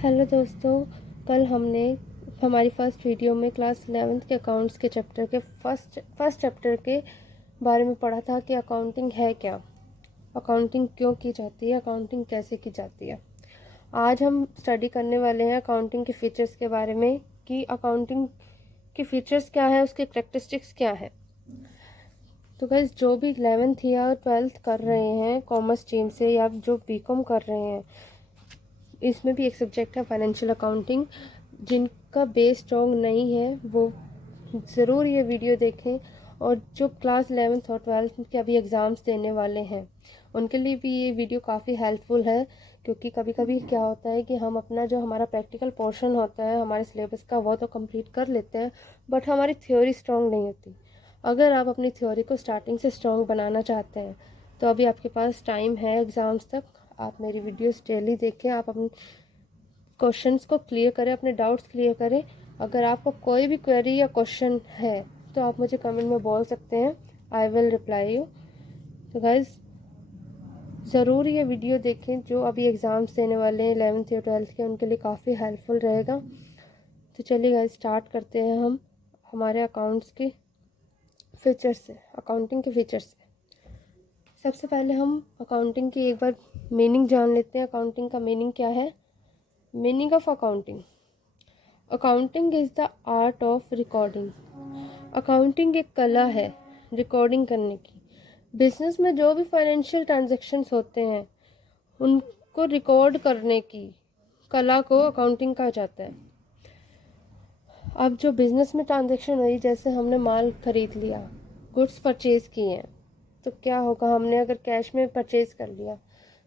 Hello दोस्तों, कल हमने हमारी फर्स्ट वीडियो में क्लास 11th के अकाउंट्स के चैप्टर के फर्स्ट चैप्टर के बारे में पढ़ा था कि अकाउंटिंग है क्या, अकाउंटिंग क्यों की जाती है, अकाउंटिंग कैसे की जाती है। आज हम स्टडी करने वाले हैं अकाउंटिंग के फीचर्स के बारे में कि अकाउंटिंग के फीचर्स क्या है, उसके करैक्टरिस्टिक्स क्या है। तो गाइस, जो भी 11th या 12th कर रहे हैं कॉमर्स स्ट्रीम से या जो बीकॉम कर रहे हैं, इसमें भी एक सब्जेक्ट है फाइनेंशियल अकाउंटिंग। जिनका बेस स्ट्रॉन्ग नहीं है वो ज़रूर ये वीडियो देखें, और जो क्लास 11th और 12th के अभी एग्ज़ाम्स देने वाले हैं उनके लिए भी ये वीडियो काफ़ी हेल्पफुल है। क्योंकि कभी कभी क्या होता है कि हम अपना जो हमारा प्रैक्टिकल पोर्शन होता है हमारे सिलेबस का वो तो कंप्लीट कर लेते हैं, बट हमारी थ्योरी स्ट्रॉन्ग नहीं होती। अगर आप अपनी थ्योरी को स्टार्टिंग से स्ट्रॉन्ग बनाना चाहते हैं तो अभी आपके पास टाइम है एग्ज़ाम्स तक। आप मेरी वीडियोस डेली देखें, आप अपने क्वेश्चंस को क्लियर करें, अपने डाउट्स क्लियर करें। अगर आपको कोई भी क्वेरी या क्वेश्चन है तो आप मुझे कमेंट में बोल सकते हैं, आई विल रिप्लाई यू। तो गाइज, ज़रूर ये वीडियो देखें, जो अभी एग्ज़ाम्स देने वाले हैं 11th या 12th के, उनके लिए काफ़ी हेल्पफुल रहेगा। तो चलिए गाइज, स्टार्ट करते हैं हम हमारे अकाउंट्स के फीचर्स से, अकाउंटिंग के फीचर्स से। सबसे पहले हम अकाउंटिंग की एक बार मीनिंग जान लेते हैं। अकाउंटिंग का मीनिंग क्या है? Meaning of accounting: accounting is the art of recording. Accounting एक कला है रिकॉर्डिंग करने की। बिजनेस में जो भी फाइनेंशियल ट्रांजैक्शंस होते हैं उनको रिकॉर्ड करने की कला को अकाउंटिंग कहा जाता है। अब जो बिजनेस में ट्रांजैक्शन हुई, जैसे हमने माल खरीद लिया, गुड्स परचेज किए हैं, तो क्या होगा, हमने अगर कैश में परचेज कर लिया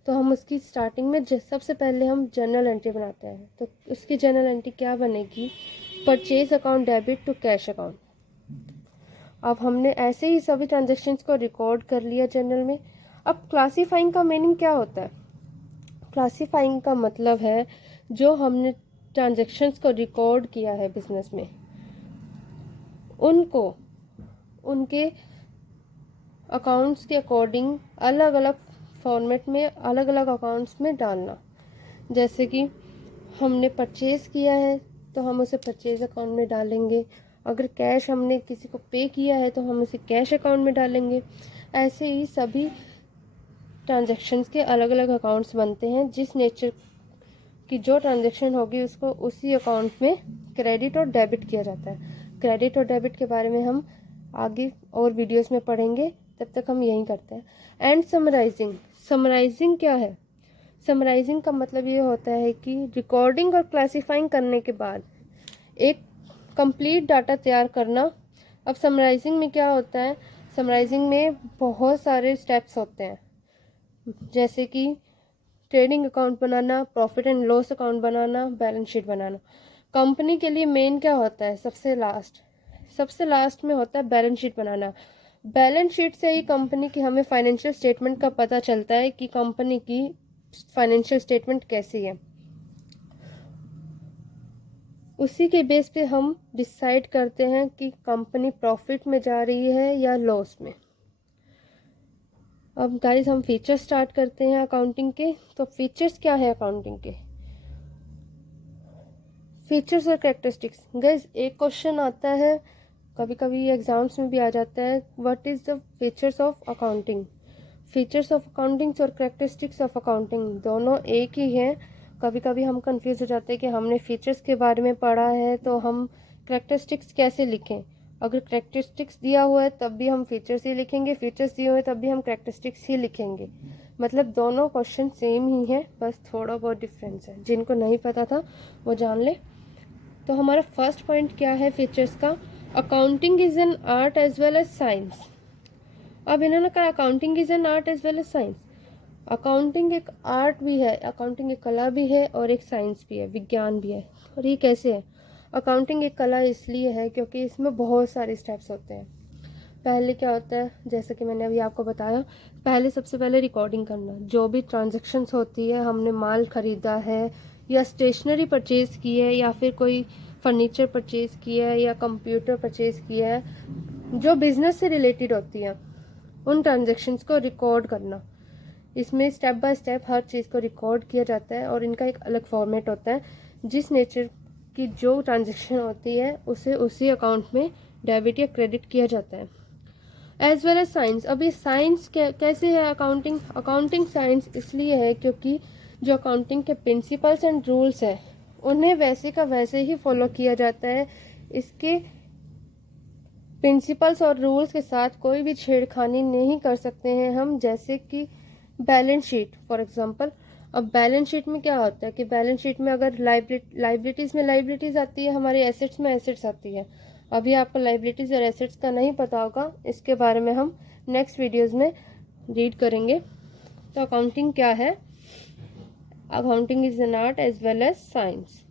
तो हम उसकी स्टार्टिंग में सबसे पहले हम जर्नल एंट्री बनाते हैं। तो उसकी जर्नल एंट्री क्या बनेगी? Purchase account debit to cash account. अब हमने ऐसे ही सभी ट्रांजेक्शन्स को रिकॉर्ड कर लिया जर्नल में। अब क्लासीफाइंग का मीनिंग क्या होता है? क्लासीफाइंग का मतलब है जो हमने ट्रांजेक्शन्स को रिकॉर्ड किया है बिजनेस में, उनको उनके अकाउंट्स के अकॉर्डिंग अलग अलग फॉर्मेट में अलग अलग अकाउंट्स में डालना। जैसे कि हमने परचेज किया है तो हम उसे परचेज अकाउंट में डालेंगे, अगर कैश हमने किसी को पे किया है तो हम उसे कैश अकाउंट में डालेंगे। ऐसे ही सभी ट्रांजैक्शंस के अलग अलग अकाउंट्स बनते हैं। जिस नेचर की जो ट्रांजैक्शन होगी उसको उसी अकाउंट में क्रेडिट और डेबिट किया जाता है। क्रेडिट और डेबिट के बारे में हम आगे और वीडियोस में पढ़ेंगे, तब तक हम यही करते हैं। एंड समराइजिंग: समराइजिंग क्या है? समराइजिंग का मतलब ये होता है कि रिकॉर्डिंग और क्लासिफाइंग करने के बाद एक कंप्लीट डाटा तैयार करना। अब समराइजिंग में क्या होता है? समराइजिंग में बहुत सारे स्टेप्स होते हैं, जैसे कि trading account banana, profit and loss account banana, balance sheet banana. Company के लिए मेन क्या होता है? सबसे लास्ट में होता है बैलेंस शीट बनाना। बैलेंस शीट से ही कंपनी की हमें फाइनेंशियल स्टेटमेंट का पता चलता है कि कंपनी की फाइनेंशियल स्टेटमेंट कैसी है। उसी के बेस पे हम डिसाइड करते हैं कि कंपनी प्रॉफिट में जा रही है या लॉस में। अब गाइस, हम फीचर्स स्टार्ट करते हैं अकाउंटिंग के। तो फीचर्स क्या है अकाउंटिंग के? फीचर्स और कैरेक्टरिस्टिक्स। गाइस, एक क्वेश्चन आता है, कभी कभी एग्जाम्स में भी आ जाता है, what is the features of accounting. Features of accounting और कैरेक्टरिस्टिक्स ऑफ अकाउंटिंग दोनों एक ही हैं। कभी कभी हम कंफ्यूज हो जाते हैं कि हमने फीचर्स के बारे में पढ़ा है तो हम कैरेक्टरिस्टिक्स कैसे लिखें। अगर कैरेक्टरिस्टिक्स दिया हुआ है तब भी हम फीचर्स ही लिखेंगे, फीचर्स दिए हुए तब भी हम कैरेक्टरिस्टिक्स ही लिखेंगे। मतलब दोनों क्वेश्चन सेम ही है, बस थोड़ा बहुत डिफरेंस है। जिनको नहीं पता था वो जान ले। तो हमारा फर्स्ट पॉइंट क्या है फीचर्स का? Accounting is an art as well as science. अब इन्होंने कहा accounting is an art as well as science. Accounting एक आर्ट भी है, अकाउंटिंग एक कला भी है और एक साइंस भी है, विज्ञान भी है। और ये कैसे है? अकाउंटिंग एक कला इसलिए है क्योंकि इसमें बहुत सारे स्टेप्स होते हैं। पहले क्या होता है, जैसे कि मैंने अभी आपको बताया, पहले सबसे पहले रिकॉर्डिंग करना। जो भी ट्रांजैक्शंस होती है, हमने माल खरीदा है या स्टेशनरी परचेज की है या फिर कोई फर्नीचर परचेज किया है या कंप्यूटर परचेज किया है, जो बिजनेस से रिलेटेड होती है, उन ट्रांजैक्शंस को रिकॉर्ड करना। इसमें स्टेप बाय स्टेप हर चीज़ को रिकॉर्ड किया जाता है और इनका एक अलग फॉर्मेट होता है। जिस नेचर की जो ट्रांजेक्शन होती है उसे उसी अकाउंट में डेबिट या क्रेडिट किया जाता है। As well as science. अब ये साइंस कैसे है अकाउंटिंग? अकाउंटिंग साइंस इसलिए है क्योंकि जो अकाउंटिंग के प्रिंसिपल्स एंड रूल्स है उन्हें वैसे का वैसे ही फॉलो किया जाता है। इसके प्रिंसिपल्स और रूल्स के साथ कोई भी छेड़खानी नहीं कर सकते हैं हम। जैसे कि बैलेंस शीट फॉर एग्जांपल। अब बैलेंस शीट में क्या होता है कि बैलेंस शीट में अगर लाइबिलिटीज़ में लाइबिलिटीज़ आती है, हमारी एसेट्स में एसेट्स आती है। अभी आपको लाइबिलिटीज़ और एसेट्स का नहीं पता होगा, इसके बारे में हम नेक्स्ट वीडियोज़ में रीड करेंगे। तो अकाउंटिंग क्या है? Accounting is an art as well as science.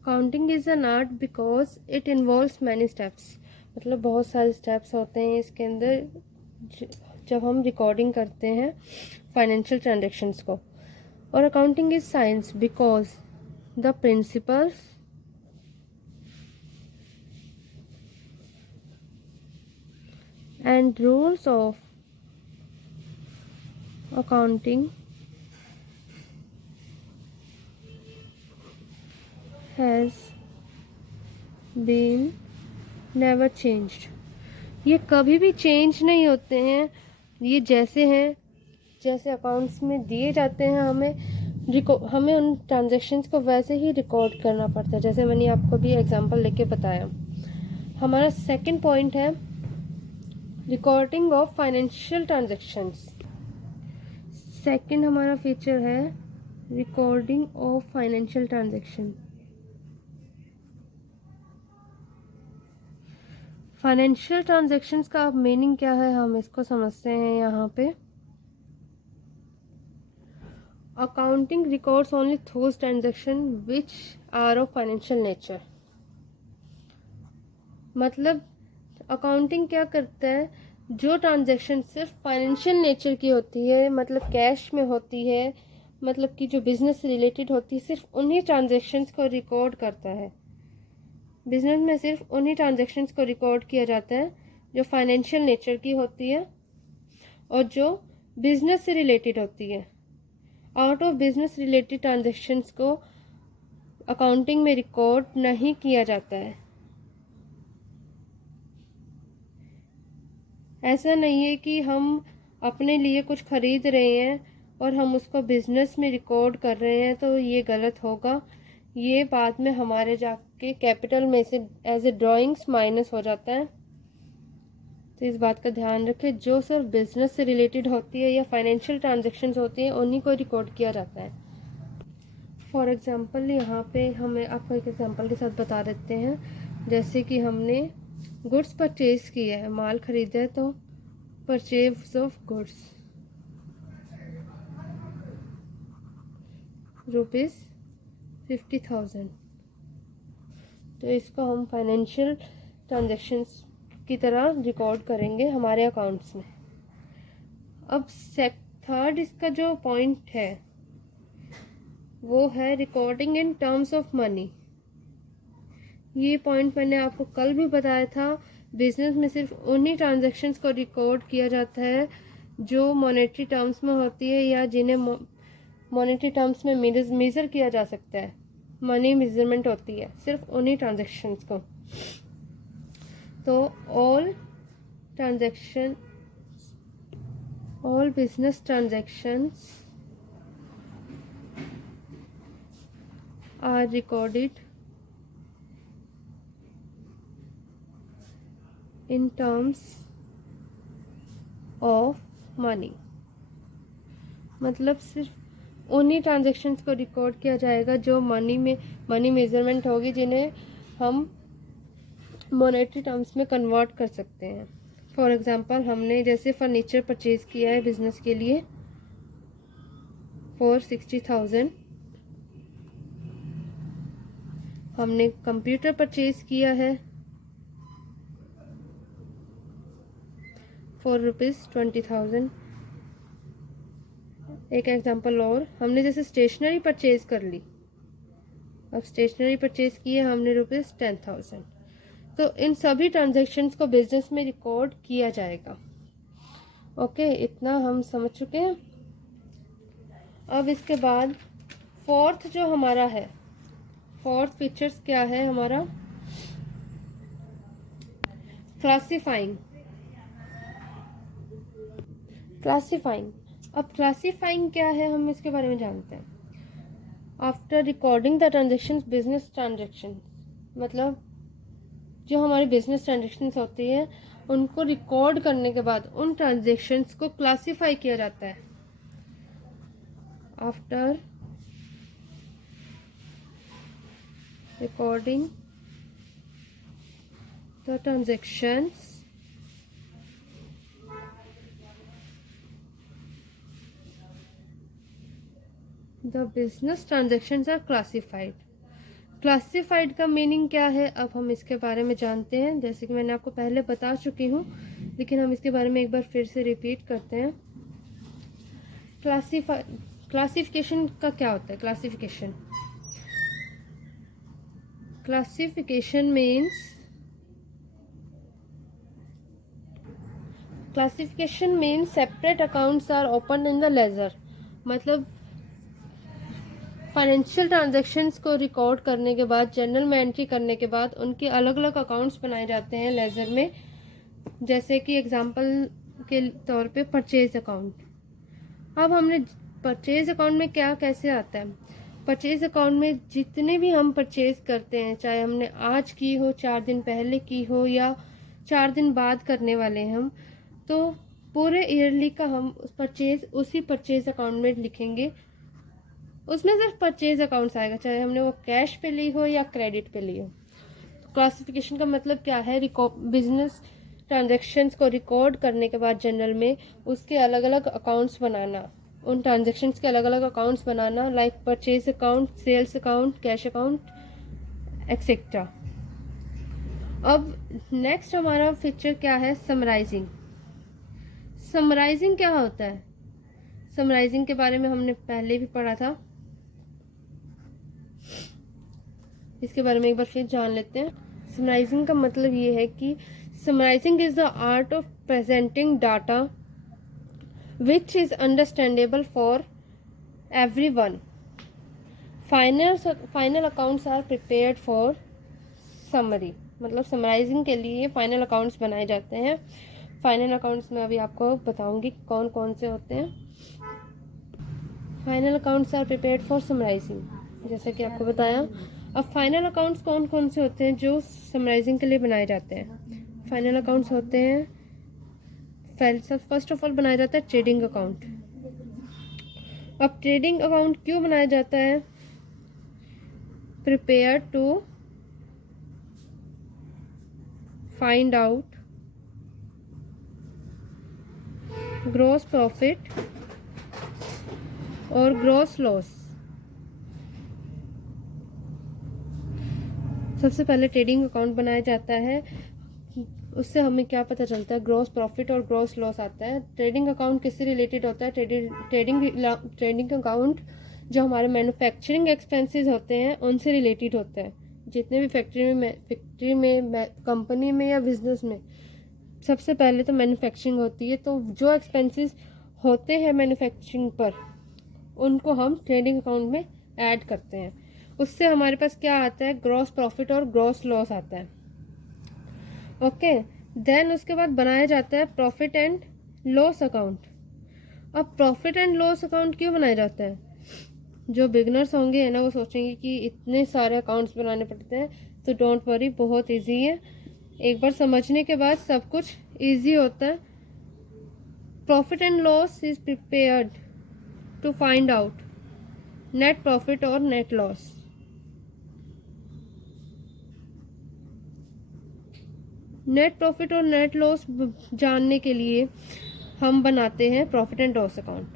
Accounting is an art because it involves many steps. मतलब बहुत सारे स्टेप्स होते हैं इसके अंदर जब हम रिकॉर्डिंग करते हैं फाइनेंशियल ट्रांजेक्शन्स को। और accounting is science because the principles and rules of accounting has been never changed। ये कभी भी चेंज नहीं होते हैं। ये जैसे हैं, जैसे अकाउंट्स में दिए जाते हैं, हमें उन ट्रांजेक्शन्स को वैसे ही रिकॉर्ड करना पड़ता है, जैसे मैंने आपको भी एग्जांपल लेके बताया। हमारा सेकंड पॉइंट है recording of financial transactions. Second हमारा फीचर है recording of financial transaction. Financial transactions का मीनिंग क्या है हम इसको समझते हैं यहाँ पे। Accounting records only those transaction which are of financial nature. मतलब अकाउंटिंग क्या करता है, जो ट्रांजैक्शन सिर्फ फाइनेंशियल नेचर की होती है, मतलब कैश में होती है, मतलब कि जो बिजनेस से रिलेटेड होती है, सिर्फ उन्हीं ट्रांजैक्शंस को रिकॉर्ड करता है। बिजनेस में सिर्फ उन्हीं ट्रांजैक्शंस को रिकॉर्ड किया जाता है जो फाइनेंशियल नेचर की होती है और जो बिजनेस से रिलेटेड होती है। Out of business related transactions को अकाउंटिंग में रिकॉर्ड नहीं किया जाता है। ऐसा नहीं है कि हम अपने लिए कुछ खरीद रहे हैं और हम उसको बिजनेस में रिकॉर्ड कर रहे हैं, तो ये गलत होगा। ये बाद में हमारे जाके कैपिटल में से एज ए ड्राइंग्स माइनस हो जाता है। तो इस बात का ध्यान रखें, जो सिर्फ बिजनेस से रिलेटेड होती है या फाइनेंशियल ट्रांजैक्शंस होती हैं उन्हीं को रिकॉर्ड किया जाता है। फॉर एग्जांपल यहाँ पे हमें आपको एक एग्जांपल के साथ बता देते हैं। जैसे कि हमने गुड्स परचेज किया है, माल खरीदा है, तो परचेज ऑफ गुड्स ₹50,000। तो इसको हम फाइनेंशियल ट्रांजैक्शंस की तरह रिकॉर्ड करेंगे हमारे अकाउंट्स में। अब थर्ड इसका जो पॉइंट है वो है recording in terms of money. ये पॉइंट मैंने आपको कल भी बताया था। बिजनेस में सिर्फ उन्हीं ट्रांजैक्शंस को रिकॉर्ड किया जाता है जो मॉनेटरी टर्म्स में होती है या जिन्हें मॉनेटरी टर्म्स में मेजर किया जा सकता है। मनी मेजरमेंट होती है सिर्फ उन्हीं ट्रांजैक्शंस को। तो all business transactions are recorded in terms of money. मतलब सिर्फ उन्हीं ट्रांजैक्शंस को रिकॉर्ड किया जाएगा जो मनी मेजरमेंट होगी, जिन्हें हम मॉनेटरी टर्म्स में कन्वर्ट कर सकते हैं। फॉर एग्जांपल हमने जैसे फर्नीचर परचेज किया है बिजनेस के लिए फॉर 60,000। हमने कंप्यूटर परचेज किया है फॉर ₹20,000। एक एग्जांपल और, हमने जैसे स्टेशनरी परचेज कर ली। अब स्टेशनरी परचेज की है हमने ₹10,000। तो इन सभी ट्रांजैक्शंस को बिजनेस में रिकॉर्ड किया जाएगा। ओके, इतना हम समझ चुके हैं। अब इसके बाद फोर्थ जो हमारा है, फोर्थ फीचर्स क्या है हमारा, क्लासिफाइंग। क्लासिफाइंग, अब क्लासिफाइंग क्या है हम इसके बारे में जानते हैं। After recording the transaction, business transaction, मतलब जो हमारी बिजनेस ट्रांजेक्शन्स होती है उनको रिकॉर्ड करने के बाद उन ट्रांजेक्शन्स को क्लासिफाई किया जाता है। After recording the transactions, the business transactions are classified. Classified का मीनिंग क्या है, अब हम इसके बारे में जानते हैं। जैसे कि मैंने आपको पहले बता चुकी हूँ, लेकिन हम इसके बारे में एक बार फिर से रिपीट करते हैं। क्लासिफिकेशन का क्या होता है। Classification means separate accounts are open in the ledger, मतलब फाइनेंशियल ट्रांजैक्शंस को रिकॉर्ड करने के बाद, जर्नल में एंट्री करने के बाद उनके अलग अलग अकाउंट्स बनाए जाते हैं लेजर में। जैसे कि एग्जांपल के तौर पे परचेज अकाउंट। अब हमने परचेज अकाउंट में क्या कैसे आता है, परचेज अकाउंट में जितने भी हम परचेज करते हैं, चाहे हमने आज की हो, 4 दिन पहले की हो या 4 दिन बाद करने वाले हैं हम, तो पूरे ईयरली का हम परचेज उसी परचेज अकाउंट में लिखेंगे। उसमें सिर्फ परचेज अकाउंट्स आएगा, चाहे हमने वो कैश पे ली हो या क्रेडिट पे ली हो। क्लासिफिकेशन का मतलब क्या है, बिजनेस ट्रांजैक्शंस को रिकॉर्ड करने के बाद जनरल में उसके अलग अलग अकाउंट्स बनाना, उन ट्रांजैक्शंस के अलग अलग अकाउंट्स बनाना, like purchase account, sales account, cash account etcetera. अब नेक्स्ट हमारा फीचर क्या है, समराइजिंग। समराइजिंग क्या होता है, समराइजिंग के बारे में हमने पहले भी पढ़ा था, इसके बारे में एक बार फिर जान लेते हैं। समराइजिंग का मतलब ये है कि summarising is the art of presenting data which is understandable for everyone. Final accounts are prepared for summary, मतलब समराइजिंग के लिए फाइनल अकाउंट्स बनाए जाते हैं। फाइनल अकाउंट्स में अभी आपको बताऊंगी कौन कौन से होते हैं। Final accounts are prepared for summarising, जैसे कि आपको बताया। अब फाइनल अकाउंट्स कौन कौन से होते हैं जो समराइजिंग के लिए बनाए जाते हैं। फाइनल अकाउंट्स होते हैं, फर्स्ट ऑफ ऑल बनाया जाता है ट्रेडिंग अकाउंट। अब ट्रेडिंग अकाउंट क्यों बनाया जाता है, prepare to find out gross profit और ग्रॉस लॉस। सबसे पहले ट्रेडिंग अकाउंट बनाया जाता है, उससे हमें क्या पता चलता है, ग्रॉस प्रॉफिट और ग्रॉस लॉस आता है। ट्रेडिंग अकाउंट किससे रिलेटेड होता है, ट्रेडिंग अकाउंट जो हमारे मैन्युफैक्चरिंग एक्सपेंसेस होते हैं उनसे रिलेटेड होता है। जितने भी फैक्ट्री में कंपनी में या बिजनेस में सबसे पहले तो मैन्युफैक्चरिंग होती है, तो जो एक्सपेंसेस होते हैं मैन्युफैक्चरिंग पर उनको हम ट्रेडिंग अकाउंट में ऐड करते हैं। उससे हमारे पास क्या आता है, ग्रॉस प्रॉफिट और ग्रॉस लॉस आता है। ओके, देन उसके बाद बनाया जाता है प्रॉफिट एंड लॉस अकाउंट। अब प्रॉफिट एंड लॉस अकाउंट क्यों बनाया जाता है, जो बिगनर्स होंगे है ना वो सोचेंगे कि इतने सारे अकाउंट्स बनाने पड़ते हैं, तो डोंट वरी, बहुत इजी है। एक बार समझने के बाद सब कुछ इजी होता है। Profit and loss is prepared to find out net profit और नेट लॉस। नेट प्रॉफिट और नेट लॉस जानने के लिए हम बनाते हैं प्रॉफिट एंड लॉस अकाउंट।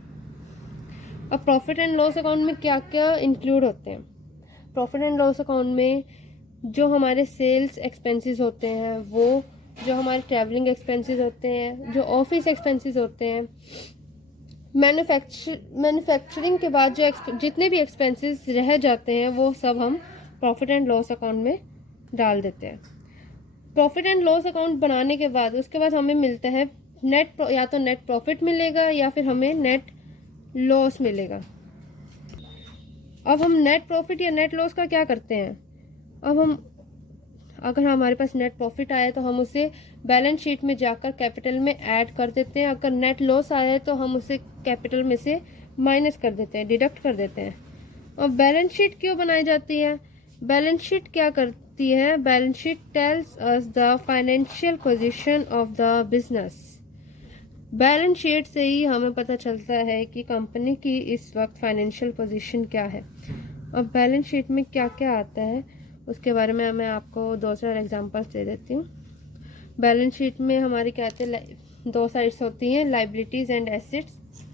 अब प्रॉफिट एंड लॉस अकाउंट में क्या क्या इंक्लूड होते हैं, प्रॉफिट एंड लॉस अकाउंट में जो हमारे सेल्स एक्सपेंसेस होते हैं, वो जो हमारे ट्रैवलिंग एक्सपेंसेस होते हैं, जो ऑफिस एक्सपेंसेस होते हैं, मैन्युफैक्चरिंग के बाद जो जितने भी एक्सपेंसेस रह जाते हैं वो सब हम प्रॉफिट एंड लॉस अकाउंट में डाल देते हैं। प्रॉफिट एंड लॉस अकाउंट बनाने के बाद उसके बाद हमें मिलता है या तो नेट प्रॉफिट मिलेगा या फिर हमें नेट लॉस मिलेगा। अब हम नेट प्रॉफिट या नेट लॉस का क्या करते हैं, अब हम अगर हमारे पास नेट प्रॉफिट आया तो हम उसे बैलेंस शीट में जाकर कैपिटल में ऐड कर देते हैं, अगर नेट लॉस आया है तो हम उसे कैपिटल में से माइनस कर देते हैं, डिडक्ट कर देते हैं। अब बैलेंस शीट क्यों बनाई जाती है, बैलेंस शीट क्या करती है, balance sheet tells us the financial position of the business. Balance sheet से ही हमें पता चलता है कि कंपनी की इस वक्त फाइनेंशियल पोजीशन क्या है। अब बैलेंस शीट में क्या क्या आता है उसके बारे में मैं आपको 2 एग्जांपल्स दे देती हूँ। बैलेंस शीट में हमारी क्या आते हैं, 2 साइड्स होती हैं, लाइबिलिटीज एंड एसेट्स।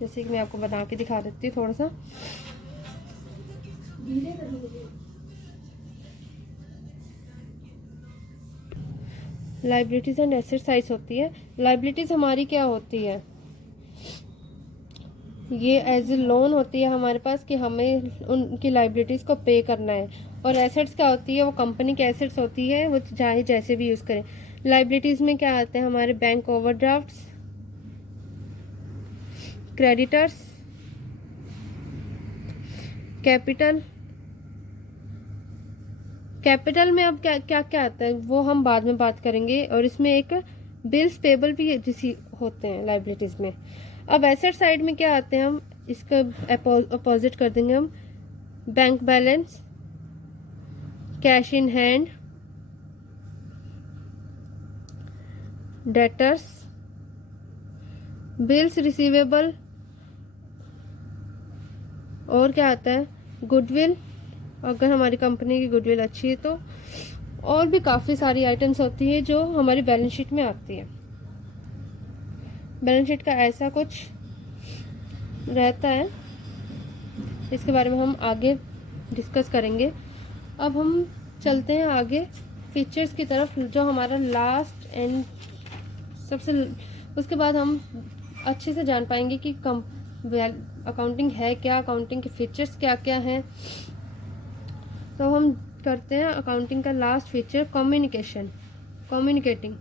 जैसे कि मैं आपको बना के दिखा देती हूँ थोड़ा सा। लाइबिलिटीज एंड एसेट साइड्स होती है। लाइबिलिटीज हमारी क्या होती है, ये एज ए लोन होती है हमारे पास कि हमें उनकी लाइबिलिटीज को पे करना है। और एसेट्स क्या होती है, वो कंपनी की एसेट्स होती है, वो चाहे जैसे भी यूज करें। लाइबिलिटीज में क्या आते हैं हमारे बैंक ओवरड्राफ्ट्स, क्रेडिटर्स, कैपिटल। कैपिटल में अब क्या क्या क्या आता है वो हम बाद में बात करेंगे, और इसमें एक बिल्स पेबल भी जिसी होते हैं लाइबिलिटीज में। अब एसेट साइड में क्या आते हैं, हम इसका अपोजिट कर देंगे हम, bank balance, cash in hand, debtors, bills receivable, और क्या आता है गुडविल, अगर हमारी कंपनी की गुडविल अच्छी है तो। और भी काफ़ी सारी आइटम्स होती है जो हमारी बैलेंस शीट में आती है। बैलेंस शीट का ऐसा कुछ रहता है, इसके बारे में हम आगे डिस्कस करेंगे। अब हम चलते हैं आगे फीचर्स की तरफ, जो हमारा लास्ट एंड सबसे, उसके बाद हम अच्छे से जान पाएंगे कि अकाउंटिंग है क्या, अकाउंटिंग के फीचर्स क्या क्या हैं। तो हम करते हैं अकाउंटिंग का लास्ट फीचर, कम्युनिकेशन, कम्युनिकेटिंग।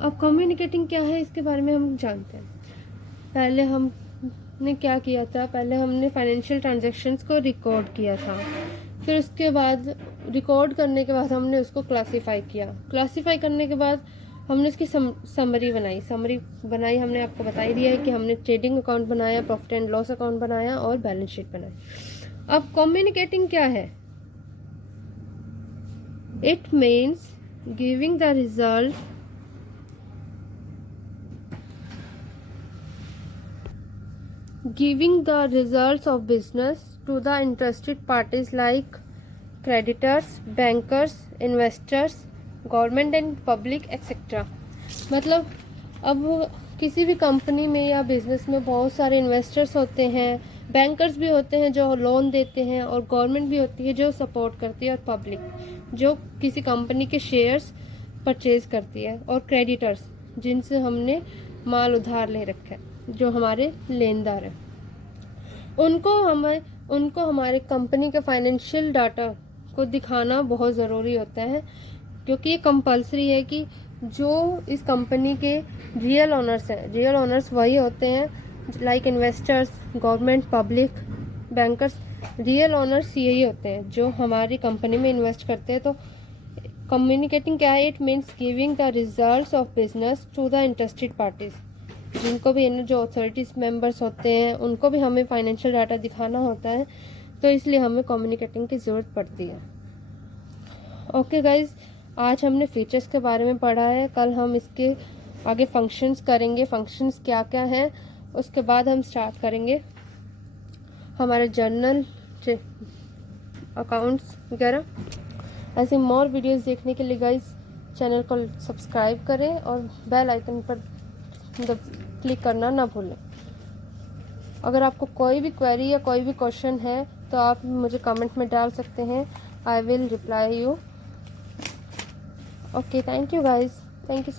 अब कम्युनिकेटिंग क्या है इसके बारे में हम जानते हैं। पहले हमने क्या किया था, पहले हमने फाइनेंशियल ट्रांजैक्शंस को रिकॉर्ड किया था, फिर उसके बाद रिकॉर्ड करने के बाद हमने उसको क्लासीफाई किया, क्लासीफाई करने के बाद हमने उसकी समरी बनाई हमने आपको बता ही दिया है कि हमने ट्रेडिंग अकाउंट बनाया, प्रॉफिट एंड लॉस अकाउंट बनाया और बैलेंस शीट बनाई। अब कम्युनिकेटिंग क्या है, it means giving the result of business to the interested parties like creditors, bankers, investors, government and public etcetera. मतलब अब किसी भी कंपनी में या बिजनेस में बहुत सारे इन्वेस्टर्स होते हैं, बैंकर्स भी होते हैं जो लोन देते हैं, और गवर्नमेंट भी होती है जो सपोर्ट करती है, और पब्लिक जो किसी कंपनी के शेयर्स परचेज करती है, और क्रेडिटर्स जिनसे हमने माल उधार ले रखा है, जो हमारे लेनदार हैं। उनको हमारे कंपनी के फाइनेंशियल डाटा को दिखाना बहुत ज़रूरी होता है, क्योंकि ये कंपलसरी है कि जो इस कंपनी के रियल ओनर्स हैं, रियल ओनर्स वही होते हैं like investors, government, public, bankers. Real owners यही होते हैं जो हमारी कंपनी में इन्वेस्ट करते हैं। तो कम्युनिकेटिंग क्या है, it means giving the results of business to the interested parties. जिनको भी जो अथॉरिटीज मेंबर्स होते हैं उनको भी हमें फाइनेंशियल डाटा दिखाना होता है, तो इसलिए हमें कम्युनिकेटिंग की ज़रूरत पड़ती है। ओके गाइज, आज हमने फीचर्स के बारे में पढ़ा है, कल हम इसके आगे फंक्शंस करेंगे, फंक्शंस क्या क्या हैं, उसके बाद हम स्टार्ट करेंगे हमारे जर्नल अकाउंट्स वगैरह। ऐसे मोर वीडियोस देखने के लिए गाइज चैनल को सब्सक्राइब करें और बेल आइकन पर क्लिक करना ना भूलें। अगर आपको कोई भी क्वेरी या कोई भी क्वेश्चन है तो आप मुझे कमेंट में डाल सकते हैं, I will reply you. Okay, thank you guys, thank you.